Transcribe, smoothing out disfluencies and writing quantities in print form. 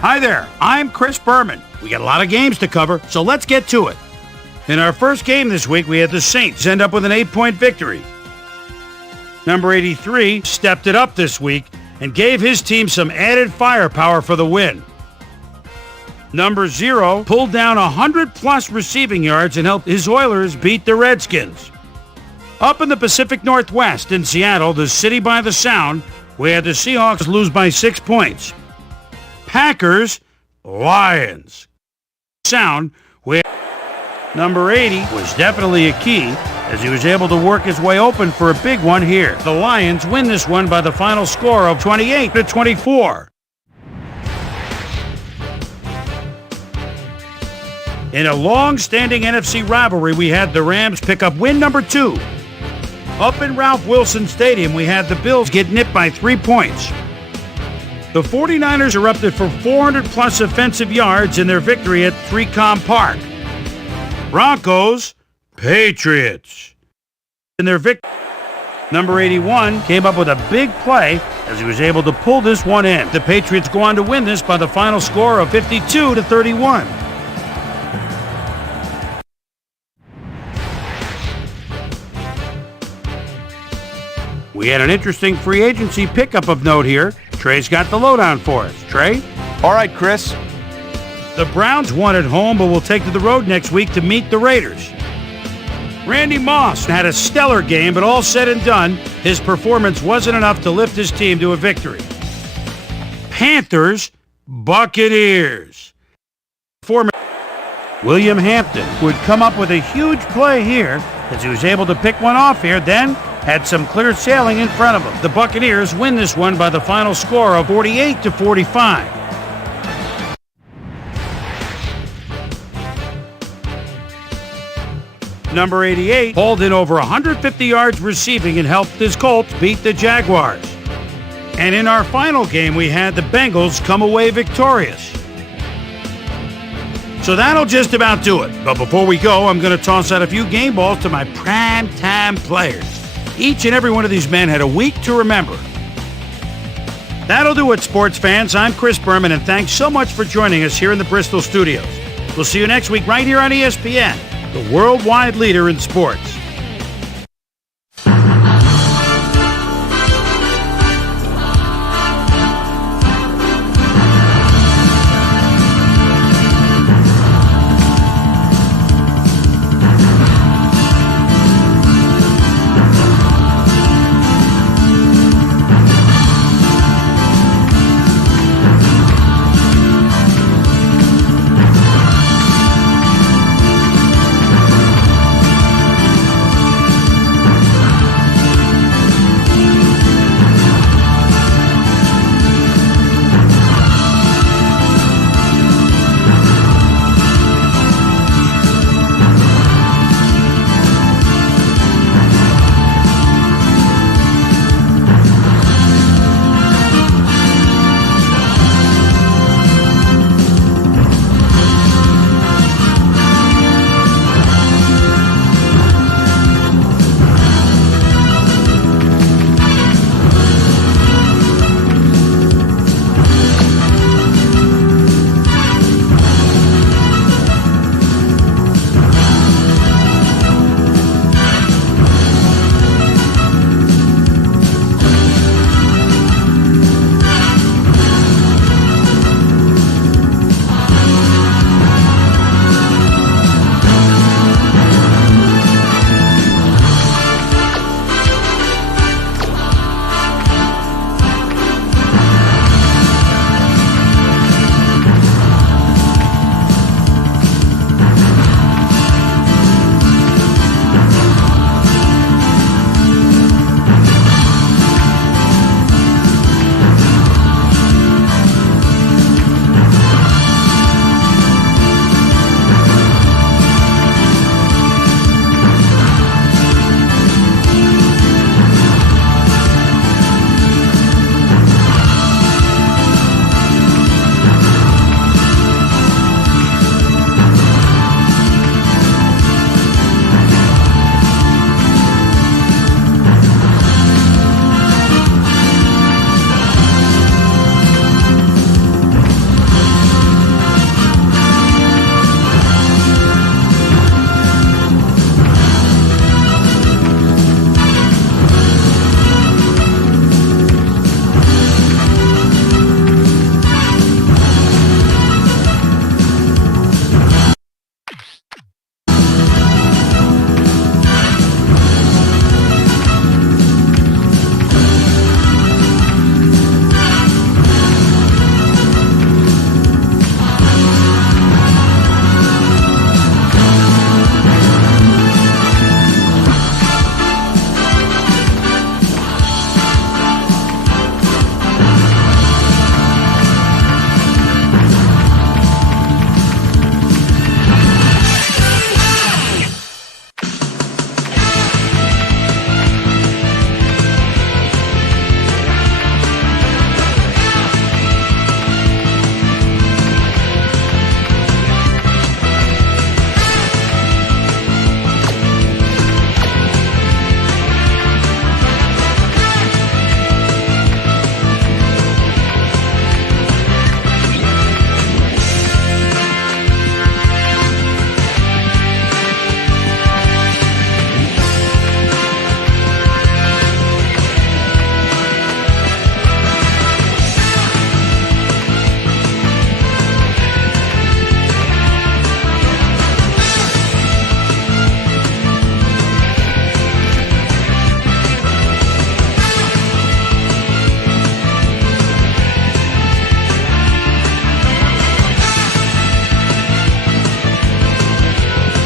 Hi there, I'm Chris Berman. We got a lot of games to cover, so let's get to it. In our first game this week, we had the Saints end up with an 8-point victory. Number 83 stepped it up this week and gave his team some added firepower for the win. Number 0 pulled down 100-plus receiving yards and helped his Oilers beat the Redskins. Up in the Pacific Northwest in Seattle, the city by the Sound, we had the Seahawks lose by 6 points. Packers, Lions. Sound, where number 80 was definitely a key as he was able to work his way open for a big one here. The Lions win this one by the final score of 28-24. In a long-standing NFC rivalry, we had the Rams pick up win number 2. Up in Ralph Wilson Stadium, we had the Bills get nipped by 3 points. The 49ers erupted for 400-plus offensive yards in their victory at 3Com Park. Broncos, Patriots. In their victory, number 81 came up with a big play as he was able to pull this one in. The Patriots go on to win this by the final score of 52-31. We had an interesting free agency pickup of note here. Trey's got the lowdown for us. Trey? All right, Chris. The Browns won at home, but will take to the road next week to meet the Raiders. Randy Moss had a stellar game, but all said and done, his performance wasn't enough to lift his team to a victory. Panthers, Buccaneers. Former William Hampton would come up with a huge play here as he was able to pick one off here, then had some clear sailing in front of him. The Buccaneers win this one by the final score of 48-45. Number 88 hauled in over 150 yards receiving and helped his Colts beat the Jaguars. And in our final game, we had the Bengals come away victorious. So that'll just about do it. But before we go, I'm going to toss out a few game balls to my prime-time players. Each and every one of these men had a week to remember. That'll do it, sports fans. I'm Chris Berman, and thanks so much for joining us here in the Bristol studios. We'll see you next week right here on ESPN, the worldwide leader in sports.